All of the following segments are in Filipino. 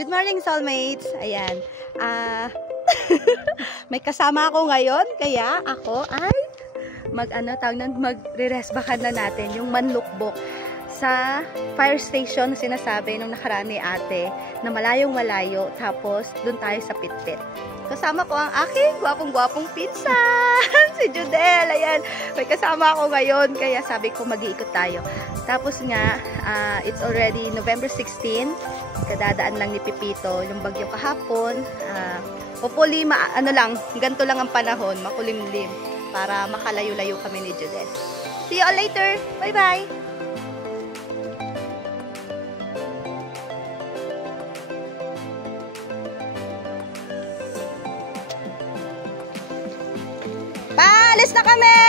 Good morning, soulmates! Ayan. May kasama ako ngayon, kaya ako ay magre-resbakan na natin yung manlukbok sa fire station na sinasabi nung nakaraan ni ate na malayong-malayo, tapos dun tayo sa Pitpit. Kasama ko ang aking gwapong-gwapong pinsan, si Judel. Ayan, may kasama ako ngayon, kaya sabi ko mag-iikot tayo. Tapos nga, it's already November 16, kadadaan lang ni Pipito yung bagyo kahapon. Hopefully, ganito lang ang panahon, makulimlim, para makalayo-layo kami ni Judel. See you all later! Bye-bye! Paalis na kami!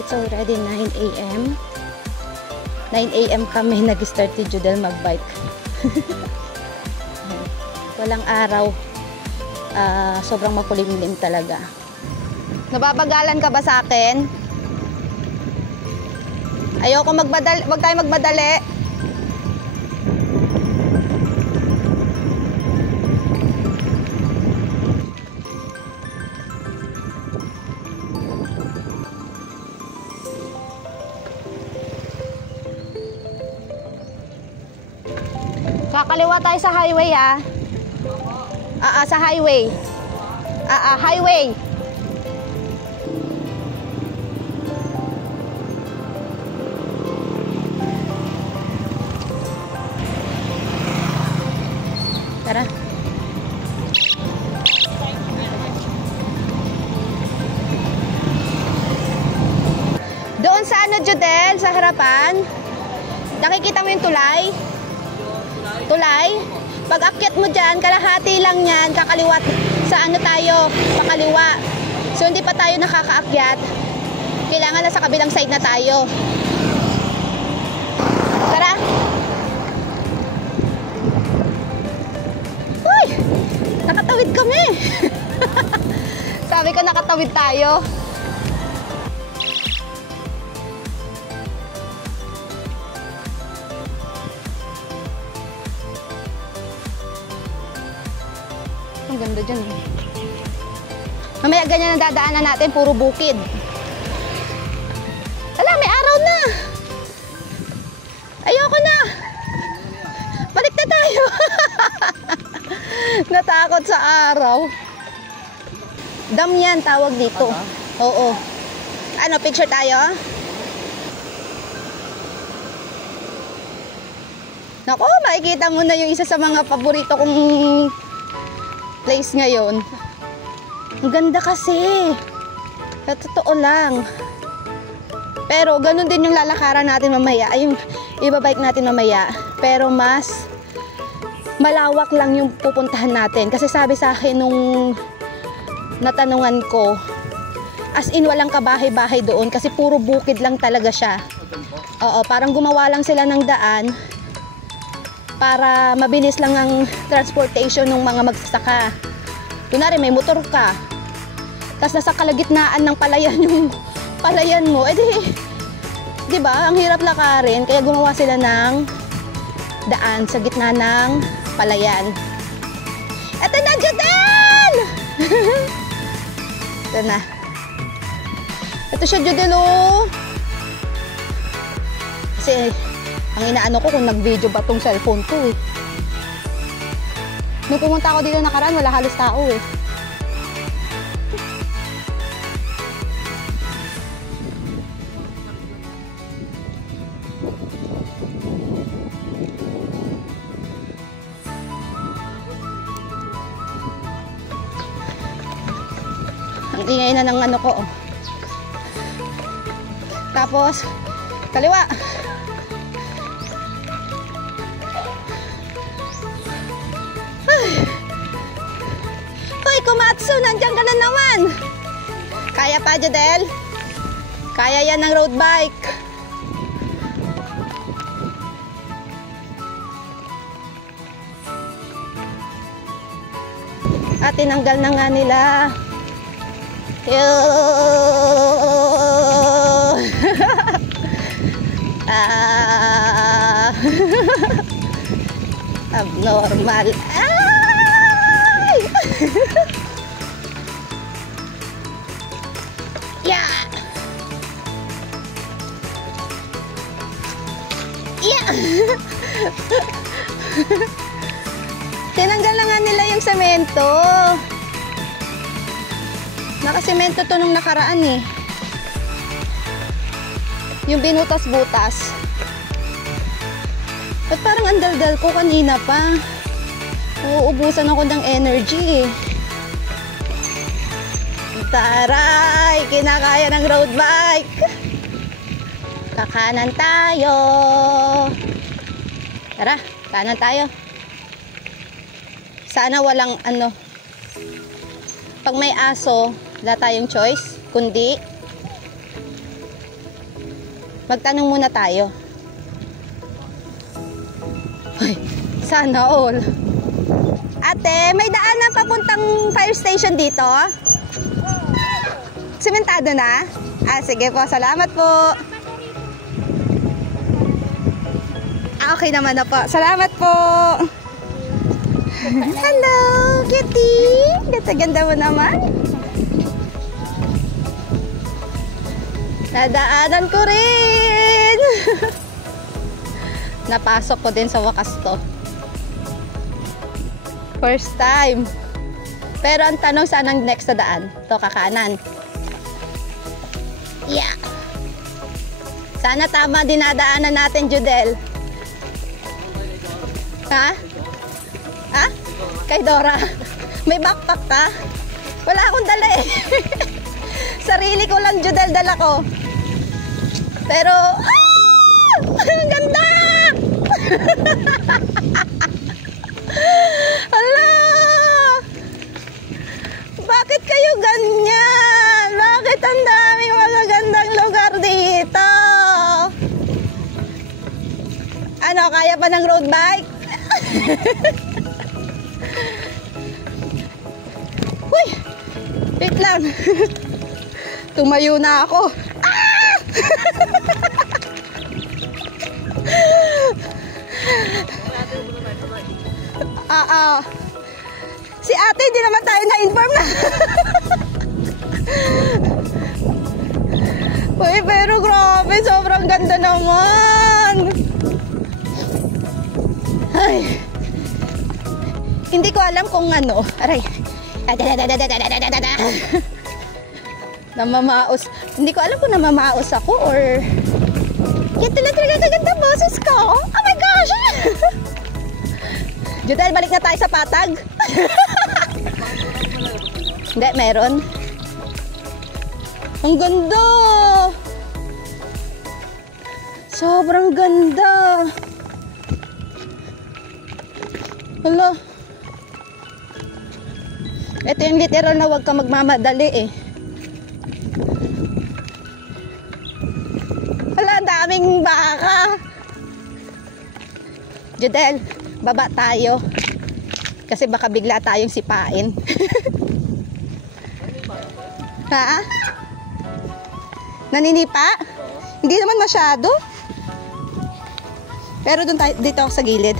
It's already 9 AM. 9 AM kami nag-start si Judel mag-bike. Walang araw. Sobrang makulimlim talaga. Nababagalan ka ba sa akin? Ayoko magmadali. Huwag tayo magmadali. Kakaliwa tayo sa highway, ah. Sa highway. Highway. Tara. Doon sa Judel, sa harapan, nakikita mo yung tulay? Tulay? Pag akyat mo dyan, kalahati lang yan, kakaliwat sa tayo, pakaliwa. So hindi pa tayo nakakaakyat. Kailangan na sa kabilang side na tayo. Tara. Uy! Nakatawid kami. Sabi ko nakatawid tayo. Ang ganda dyan eh. Mamaya ganyan ang dadaanan natin, puro bukid. Wala, may araw na. Ayoko na. Balik na tayo. Natakot sa araw. Dam yan, tawag dito. Oo. Ano, picture tayo? Nako, makikita mo na yung isa sa mga paborito kong place ngayon. Ang ganda kasi. Sa totoo lang. Pero ganun din yung lalakaran natin mamaya. Ay, yung ibabike natin mamaya. Pero mas malawak lang yung pupuntahan natin. Kasi sabi sa akin nung natanungan ko, as in walang kabahay-bahay doon. Kasi puro bukid lang talaga siya. Oo, parang gumawa lang sila ng daan para mabilis lang ang transportation ng mga magsasaka. Kunwari may motor ka, tapos nasa kalagitnaan ng palayan yung palayan mo, di ba, ang hirap lakarin, kaya gumawa sila ng daan sa gitna ng palayan. Eto na, Judel! Ito na. Ito siya, Judel, oh. Kasi ang inaano ko kung nag-video ba tong cellphone ko eh. Nung pumunta ako dito nakaraan, wala halos tao eh. Ang ingay na ng ano ko. Oh. Tapos, kaliwa. Hoy, Kumatsu, nandiyan ka na naman. Kaya pa, Judel? Kaya yan ng road bike. At tinanggal na nga nila. Abnormal. Ay! Yeah! Yeah! Tinanggal na nga nila yung semento. Nakasemento to nung nakaraan eh. Yung binutas-butas. Ba't parang ang daldal ko kanina pa? Uubusan ako ng energy eh. Taray! Kinakaya ng road bike! Kakanan tayo! Tara, kanan tayo. Sana walang ano. Pag may aso, wala tayong choice. Kundi, magtanong muna tayo. Ay, sana all. Ate, may daanan papuntang fire station dito? Sementado na? Ah, sige po. Salamat po. Ah, okay naman na po. Salamat po. Hello, Kitty. Ganda mo naman. Nadaanan ko rin. Napasok ko din sa wakas to. First time. Pero ang tanong, saan ang next na daan? To kakanan. Yeah. Sana tama dinadaanan natin, Judel. Ha? Ha? Kay Dora. May backpack ka? Wala akong dala eh. Sarili ko lang, Judel, dala ko. Pero, ang ganda! Hala! Bakit kayo ganyan? Bakit ang daming magagandang lugar dito? Ano, kaya pa ng road bike? Uy! Wait lang. Tumayo na ako. Ah! Si ate, hindi naman tayo na-inform na. Uy, pero grabe, sobrang ganda naman. Ay. Hindi ko alam kung ano. Aray. Namamaos. Hindi ko alam kung namamaos ako or yan talaga kaganda boses ko. Oh my gosh! Judel, balik na tayo sa patag. Hindi, meron. Ang ganda! Sobrang ganda! Hala. Ito yung literal na huwag ka magmamadali eh. Hala, daming baka. Judel, baba tayo. Kasi baka bigla tayong sipain. Ha? Naninipa? Hindi naman masyado. Pero doon tayo, dito ako sa gilid.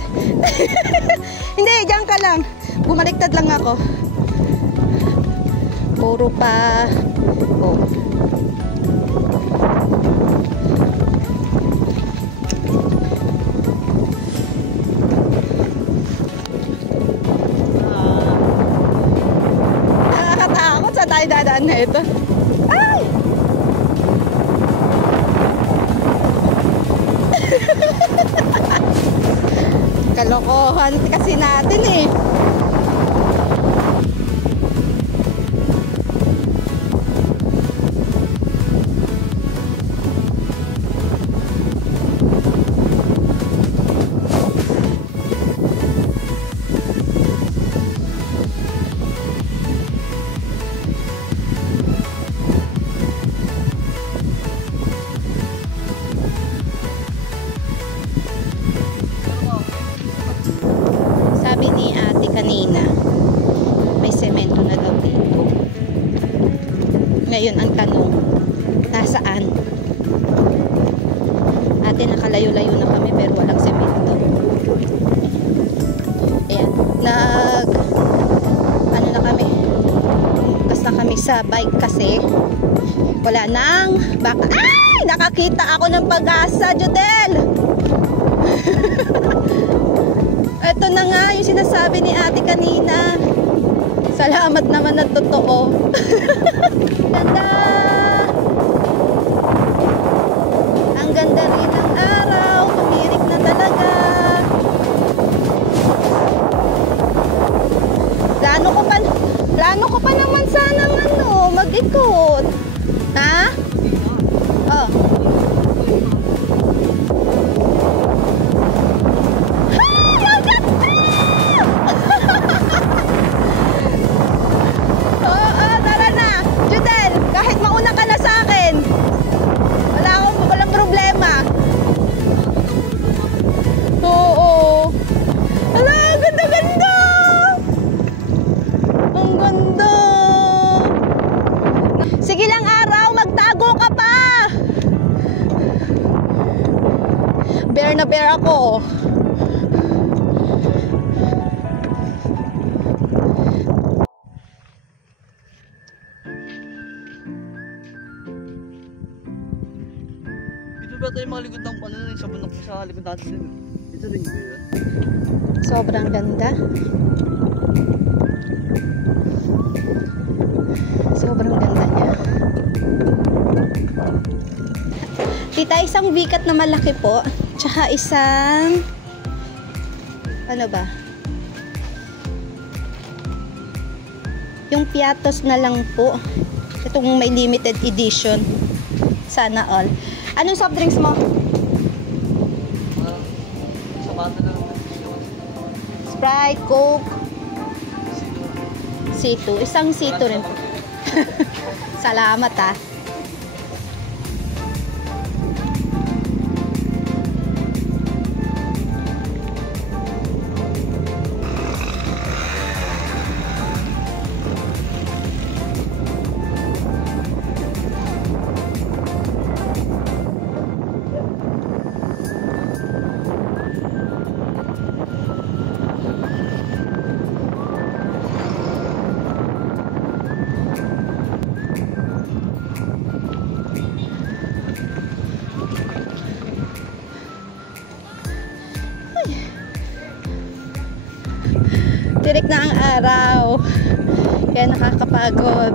Hindi, diyan ka lang. Bumaliktad lang ako. Puro pa. Oh. Nakakatakot. Saan tayo dadaan na ito? Ay! Kalokohan kasi natin eh. Sabi ni ate Ngayon ang tanong, nasaan? Ate, nakalayo-layo na kami pero walang semento. Ayan, ano na kami, basta kami sa bike kasi wala nang baka. Ay! Nakakita ako ng Pag-asa, Jodel! Ito na nga yung sinasabi ni ate kanina. Salamat naman na totoo. Ganda! Ang ganda rin ng araw. Tumirik na talaga. Plano ko pa naman sanang mag-ikot. Ha? Oh. Sige lang araw, magtago ka pa. Bear na bear ako. Dito ba tayo mga likod ng sa bundok sa likod natin? Dito rin ba yun? Sobrang ganda. Sobrang ganda niya. Tita, isang bikat na malaki po. Tsaka isang ano ba? Yung piatos na lang po. Itong may limited edition. Sana all. Anong soft drinks mo? Sa bata na naman. Sprite, Coke. C2. Isang C2 rin po. Salamat ah. Tirik na ang araw. Kaya nakakapagod.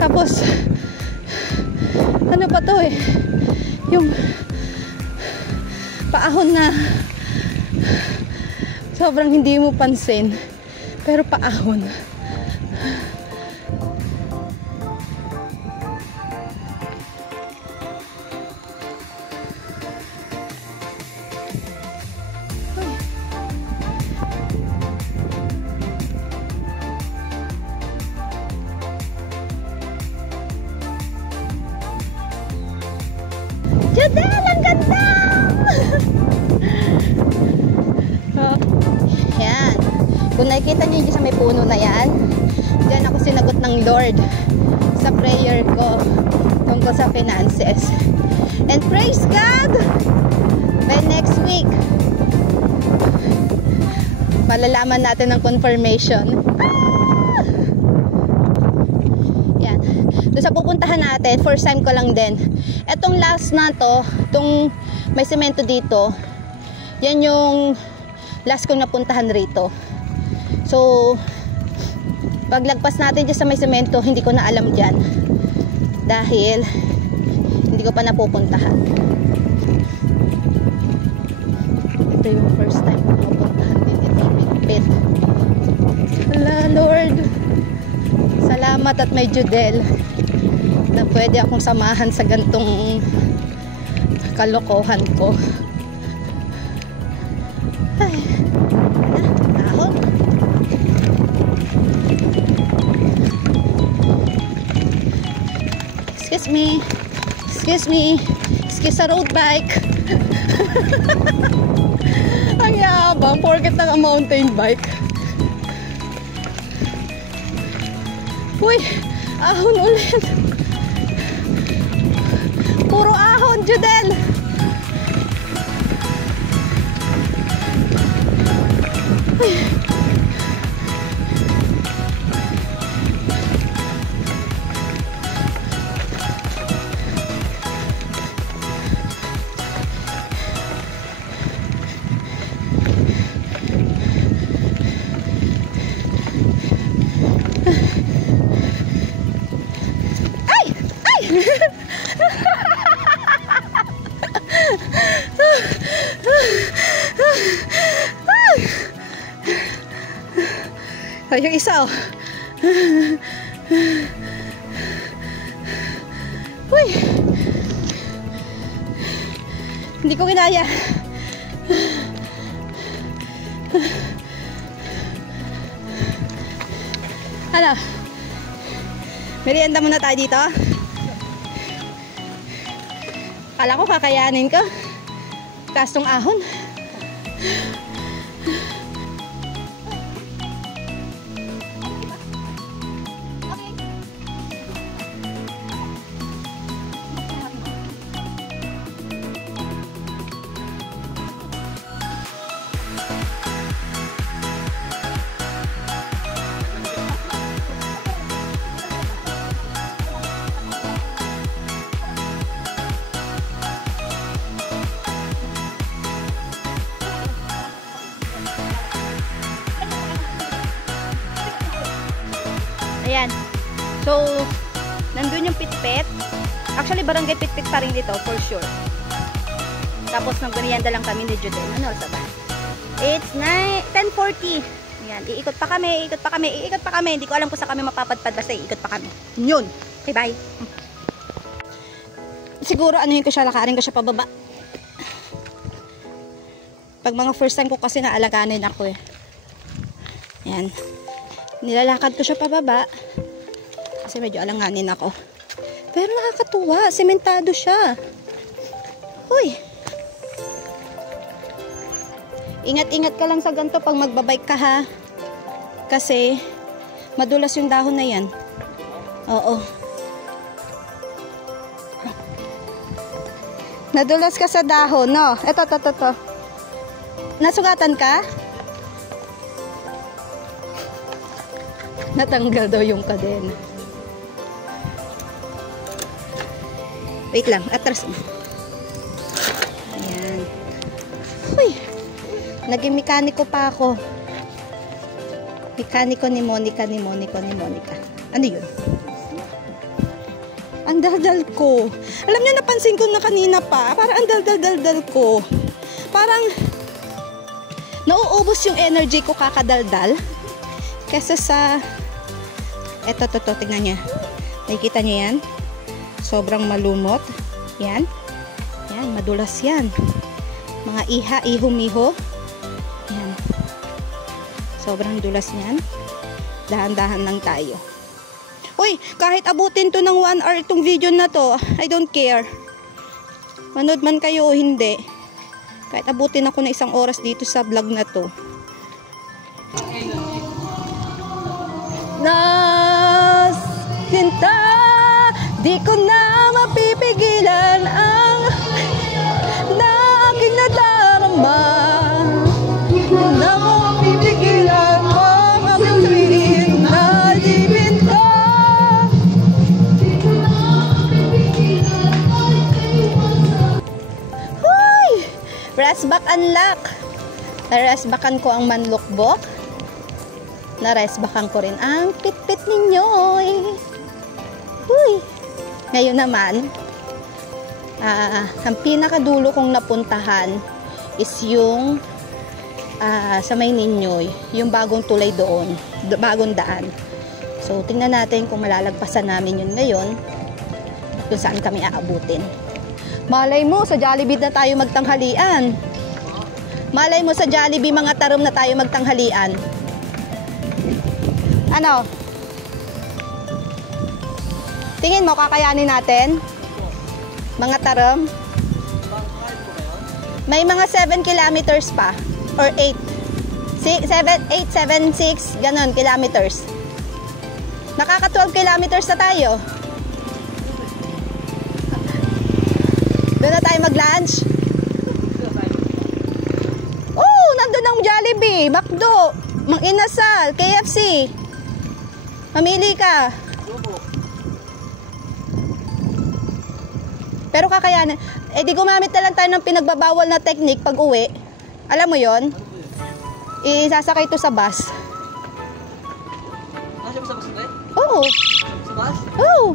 Tapos ano pa to eh, yung paahon na sobrang hindi mo pansin pero paahon. Jodel, ang ganda! Yan. Kung nakikita niyo yung sa may puno na yan, dyan ako sinagot ng Lord sa prayer ko tungkol sa finances. And praise God! By next week, malalaman natin ng confirmation. Doon sa pupuntahan natin, first time ko lang din. Etong last na to, itong may semento dito, yan yung last kong napuntahan rito. So, paglagpas natin dyan sa may semento, hindi ko na alam dyan. Dahil, hindi ko pa napupuntahan. Ito yung first time ko napuntahan din. Ito yung pit. Hala, Lord. Salamat at may Jodel na pwede akong samahan sa gantong kalokohan ko. Ay, ahon. Excuse me. Excuse me. Excuse sa road bike. Ang yabang, porket ng mountain bike. Uy, Ahon ulit. Puro ahon, Judel. Ay, yung isa oh. Uy. Hindi ko kinaya. Ano? Merienda muna tayo dito. Kala ko kakayanin ko. Kastong ahon. Ayan. So, nandun yung Pitpit. Actually, barangay Pitpit pa rin dito, for sure. Tapos, nag-merienda lang kami ni Judel. Ano oras ba? It's 10:40. Ayan. Iikot pa kami, iikot pa kami, iikot pa kami. Hindi ko alam kung saan kami mapapadpad. Basta iikot pa kami. Yun. Okay, bye. Siguro, anuhin ko siya, lakarin ko siya pababa. Pag mga first time ko kasi naalaganin ako eh. Ayan. Nilalakad ko siya pababa kasi medyo alanganin ako, pero nakakatuwa, sementado siya. Uy, ingat-ingat ka lang sa ganito pag magbabike ka ha, kasi madulas yung dahon na yan. Oo, nadulas ka sa dahon, no? Ito. Nasugatan ka? Natanggal daw yung kadena. Wait lang, atras mo. Ayan. Uy, naging mekaniko pa ako. Mekaniko ni Monica. Ano yun? Ang daldal ko. Alam niyo, napansin ko na kanina pa, parang ang daldal ko. Parang nauubos yung energy ko kakadaldal. Kesa sa eto, tignan niya. Nakikita niyo yan? Sobrang malumot. Yan. Yan, madulas yan. Mga iha, ihumiho. Yan. Sobrang dulas niyan. Dahan-dahan lang tayo. Uy, kahit abutin to ng 1 hour itong video na to, I don't care. Manood man kayo o hindi. Kahit abutin ako ng 1 oras dito sa vlog na to. Nas hinta, di ko na mapipigilan ang na aking nadarama. Di ko na mapipigilan ang aming tuwing na libin ko. Huy! Resback unlock. Naresbackan ko ang manlukbok. Naresbakan ko rin ang pitpit ninyo. Uy! Ngayon naman, ang pinakadulo kong napuntahan is yung sa May Ninyoy, yung bagong tulay doon, bagong daan. So, tingnan natin kung malalagpasan namin yun ngayon, kung saan kami aabutin. Malay mo, sa Jollibee na tayo magtanghalian. Malay mo, sa Jollibee mga tarom na tayo magtanghalian. Ano? Tingin mo, kakayanin natin? Mga tarom? May mga 7 kilometers pa. Or 8. 8, 7, 6, ganon, kilometers. Nakaka 12 kilometers na tayo. Doon na tayo mag-lunch. Oh, nandun ang Jollibee, McDo, Mang Inasal, KFC. Mamili ka. Pero kakayanan. Eh di gumamit na lang tayo ng pinagbabawal na technique pag uwi. Alam mo yon? Isasakay ito sa bus. Sa bus ba? Oo. Sa bus? Oo.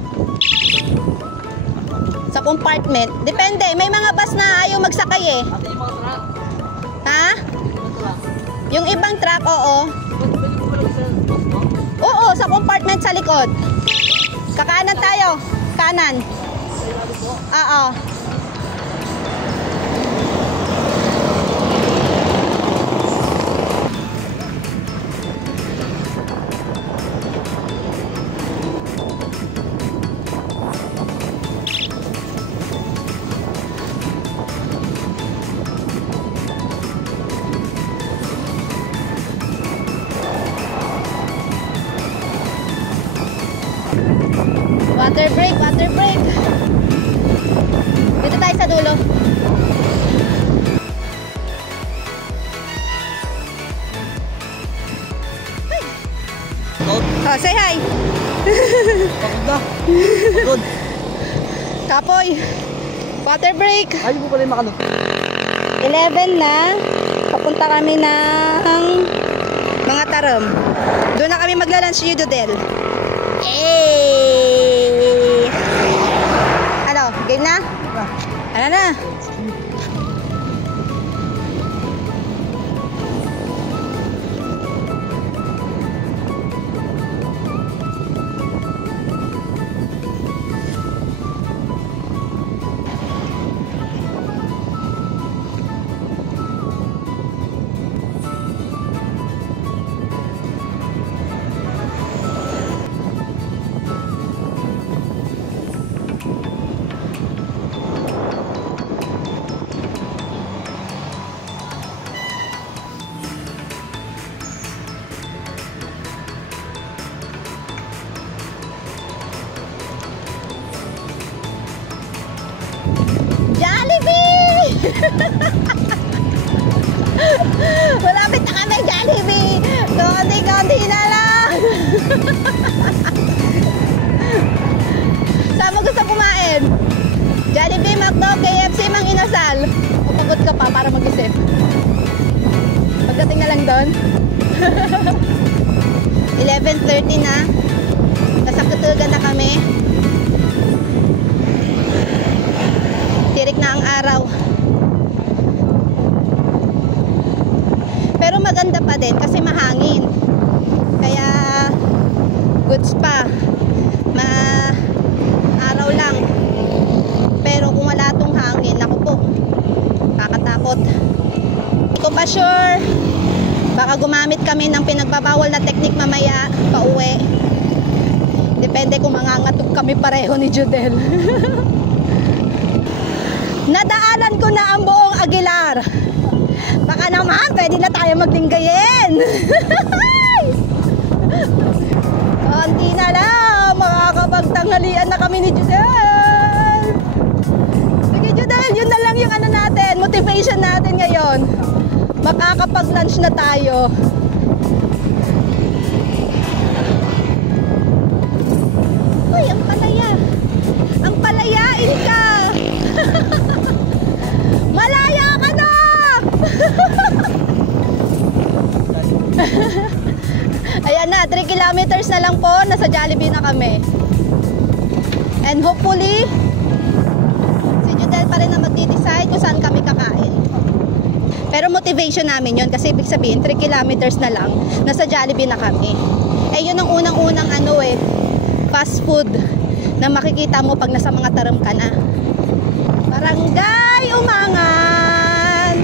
Sa compartment. Depende. May mga bus na ayaw magsakay eh. Ate yung mga truck. Ha? Yung truck. Yung ibang truck, oo. Pwede mo pala sa bus mo? Oo, sa compartment sa likod. Kakanan tayo. Kanan. Sa ilalim mo? Oo. Water break, water break. Dito tayo sa dulo. Pagod? Oh, say hi. Pagod na. Pagod. Kapoy. Water break. Ayaw mo pala yung makanot. 11 na. Papunta kami ng mga taram. Doon na kami magla-lunch ni Dudel. Eh. Ano, game na? Ano na? Jollibee! Malapit na kami, Jollibee! Konti-konti na lang! Saan mo gusto kumain? Jollibee, McDo, KFC, Mang Inasal. Pagod ka pa para mag-isip. Pagdating na lang doon. 11:30 na. Nasa Kutugan na kami. Tirik na ang araw. Pero maganda pa din kasi mahangin. Kaya goods pa. Araw lang. Pero kung wala tong hangin, naku po, kakatakot. Hindi ko pa sure. Baka gumamit kami ng pinagbabawal na technique mamaya pauwi. Depende kung mangangatog kami pareho ni Judel. Nadaanan ko na ang buong Aguilar. Baka naman, pwede na tayo maglinggayin. Konti na lang, makakapagtanghalian na kami ni Judel. Sige Judel, yun na lang yung ano natin, motivation natin ngayon. Makakapag-lunch na tayo. Uy, ang palaya. Ang palayain ka. Malaya ka na! Ayan na, 3 kilometers na lang po. Nasa Jollibee na kami. And hopefully, si Judel pa rin na magdi-decide kung saan kami kakain. Pero motivation namin yun kasi ibig sabihin 3 kilometers na lang, nasa Jollibee na kami. Eh yun ang unang-unang fast food na makikita mo pag nasa mga taram ka na. Barangay Umangan.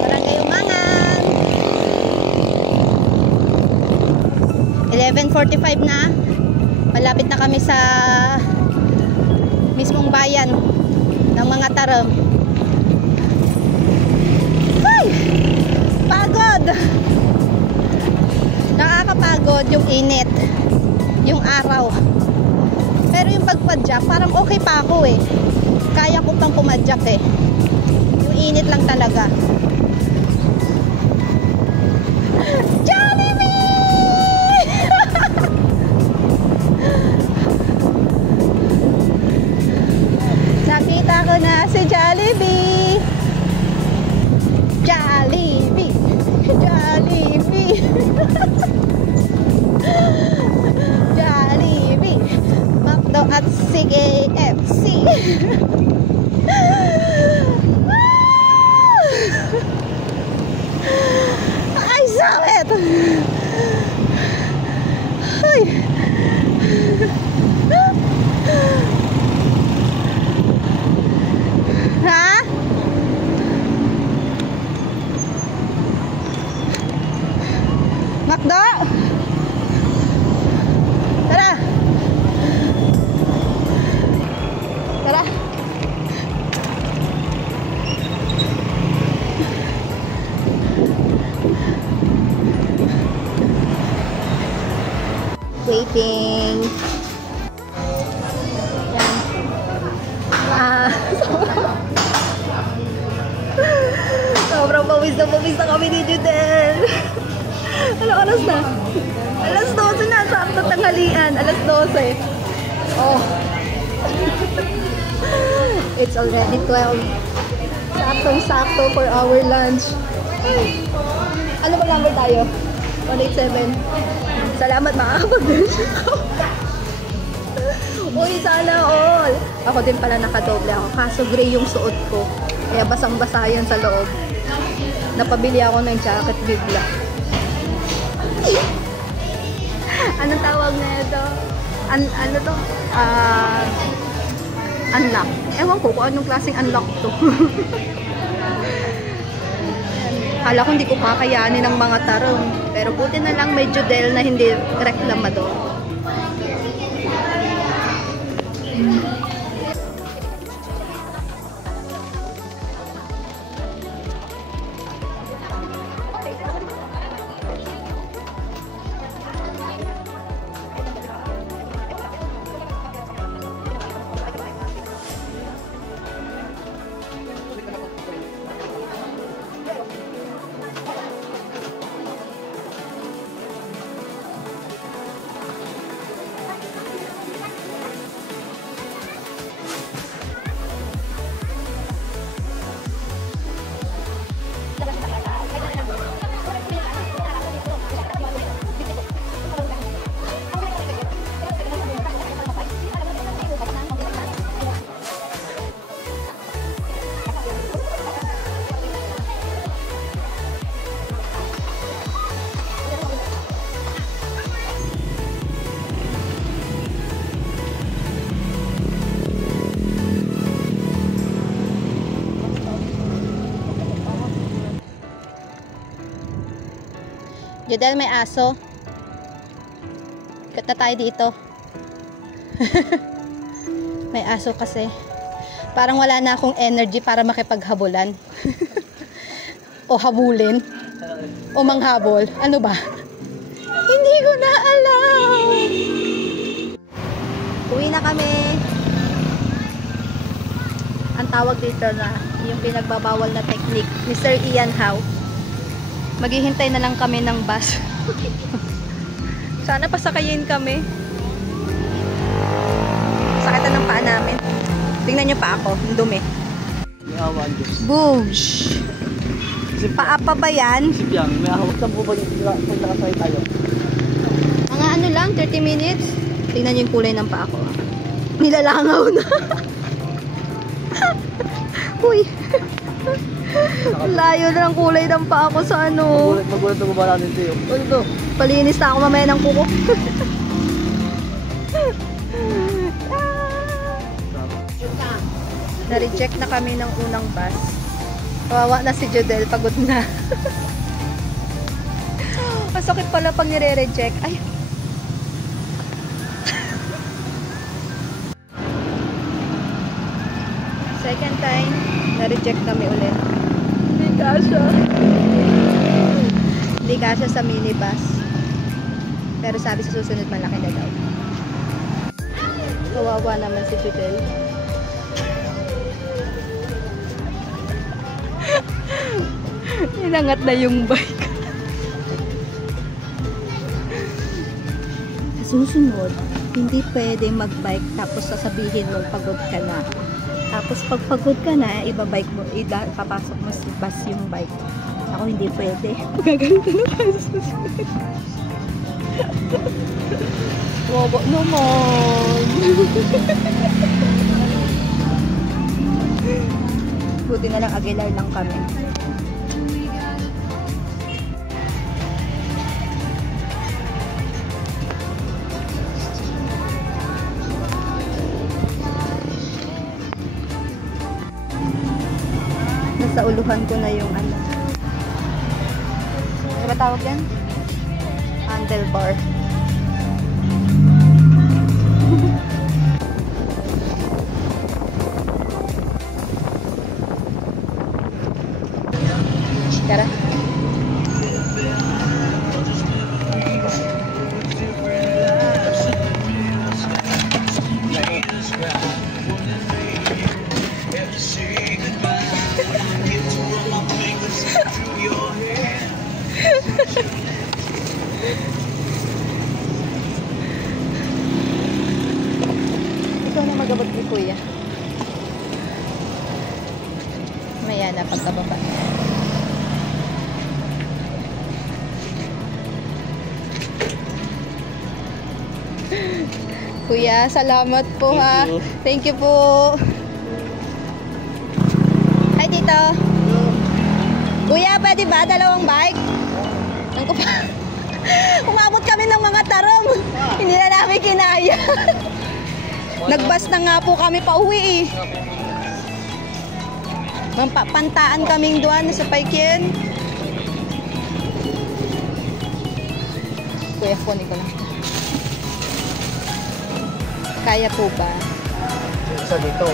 Barangay Umangan. 11:45 na. Malapit na kami sa mismong bayan ng mga taram. Ay! nakakapagod yung init, yung araw. Pero yung pagpadyak, parang okay pa ako eh. Kaya ko pang pumadyak eh. Yung init lang talaga. Jollibee! Nakita ko na si Jollibee. Jollibee. Jollibee. Jollibee. McDo at CKFC. I saw it. Ay. Ha? McDo? Tara. Tara. Waiting. Yan. Sobrang pawis na kami ni Judel. Ano oras na? Alas 12 na. Sakto tanghalian. Alas 12. Oh. It's already 12. Saktong-sakto for our lunch. Ano ba number tayo? 187. Salamat, makakapag-lunch ako. Uy, sana all. Ako din pala nakadoble ako. Kaso gray yung suot ko. Kaya basang-basa yan sa loob. Napabili ako ng jacket bigla. Anong tawag na ito? Ano to? Unlock. Ewan ko kung anong klaseng unlock to. Kala ko hindi ko kakayanin ng mga tarong. Pero buti na lang may Judel na hindi reklamador. Judel, may aso. Ikot na tayo dito. May aso kasi. Parang wala na akong energy para makipaghabulan. O habulin. O manghabol. Ano ba? Hindi ko na alam. Uwi na kami. Ang tawag dito na yung pinagbabawal na technique ni Sir Ian Howe. Maghihintay na lang kami ng bus. Sana pasakayin kami. Sakit na ng paa namin. Tingnan nyo pa ako. Ang dumi. May awan Diyos. Boosh! Paa pa ba yan? Isip yan. May ahawak. Saan po ba yung kung nakasakay tayo? Mga ano lang, 30 minutes. Tingnan nyo yung kulay ng paa ko. Nilalangaw na. Uy! Layo na ng kulay ng paa ko sa ano. Magulat na baba natin ito yung. Ano to? Palinis na ako mamaya ng kuko. Na-reject na kami ng unang bus. Kawawa na si Judel, pagod na. Masakit pala pag nire-reject. Ay. Second time, na-reject kami ulit. Hindi kasha. Hindi kasha sa minibus. Pero sabi sa susunod malaki na daw. Kawawa naman si Judel. Inangat na yung bike. Sa susunod, hindi pwede mag-bike tapos sasabihin mong pagod ka na. Tapos pag pagod ka na, ibabike mo, papasok mo sa bus yung bike. Ako hindi pwede. Gaganto na tayo sa susunod. Wawa naman. Buti na lang Aguilar lang kami. Nasa uluhan ko na yung ano. Ano ba tawag yan? Handlebar. Tara. Ikaw na magabag ni Kuya. Maya na pagkababa. Kuya, salamat po ha. Thank you po. Hi Tito. Kuya, pwede ba dalawang bike? Umabot kami ng mga tarong. Hindi na namin kinaya. Nagbas na nga po kami pa uwi eh. Pantaan kaming duwan sa Paikien. Kuya, kunin ko lang. Kaya po ba? Sa dito.